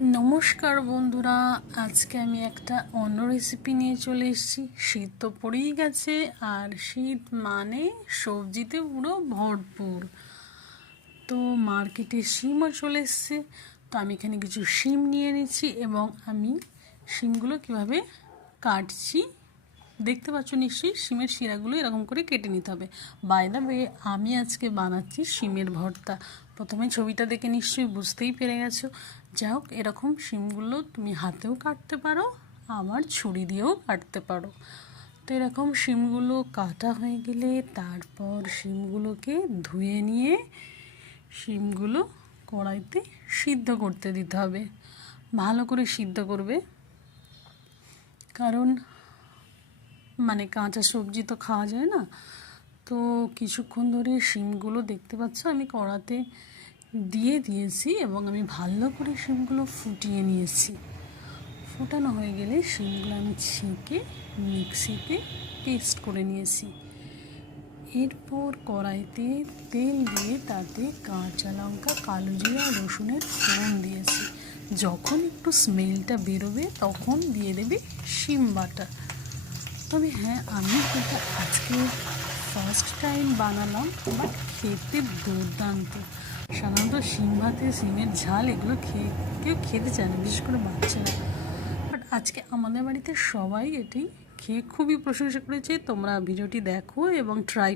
নমস্কার বন্ধুরা, আজকে আমি একটা অন্য রেসিপি নিয়ে চলে এসেছি। শীত তো পড়েই গেছে, আর শীত মানে সবজিতে পুরো ভরপুর। তো মার্কেটে শিমও চলে এসছে। তো আমি এখানে কিছু শিম নিয়ে নিচ্ছি এবং আমি শিমগুলো কিভাবে কাটছি দেখতে পাচ্ছ নিশ্চয়ই। শিমের শিরাগুলো এরকম করে কেটে নিতে হবে। বাই দ্য ওয়ে, আমি আজকে বানাচ্ছি শিমের ভর্তা। প্রথমে ছবিটা দেখে নিশ্চয়ই বুঝতেই পেরে গেছো। যাই হোক, এরকম শিমগুলো তুমি হাতেও কাটতে পারো, আবার ছুরি দিয়েও কাটতে পারো। তো এরকম শিমগুলো কাটা হয়ে গেলে তারপর শিমগুলোকে ধুয়ে নিয়ে শিমগুলো কড়াইতে সিদ্ধ করতে দিতে হবে। ভালো করে সিদ্ধ করবে, কারণ কাঁচা সবজি তো খাওয়া যায় না। তো কিছুক্ষণ ধরে শিমগুলো দেখতে পাচ্ছ আমি কড়াতে দিয়ে দিয়েছি এবং আমি ভালো করে শিমগুলো ফুটিয়ে নিয়েছি। ফোটানো হয়ে গেলে শিমগুলো আমি ছেঁকে মিক্সিতে পেস্ট করে নিয়েছি। এরপর কড়াইতে তেল দিয়ে তাতে কাঁচা লঙ্কা, কালো জিরা, রসুনের ফোড়ন দিয়েছি। যখন একটু স্মেলটা বেরোবে তখন দিয়ে দেবে শিম বাটা। তবে হ্যাঁ, আমি এটা আজকে ফার্স্ট টাইম বানালাম, বাট খেতে দুর্দান্ত। সাধারণত শিম ভাতে শিমের ঝাল এগুলো কেউ খেতে চায় না, বিশেষ করে বাচ্চারা। বাট আজকে আমাদের বাড়িতে সবাই এটি খেয়ে খুবই প্রশংসা করেছে। তোমরা ভিডিওটি দেখো এবং ট্রাই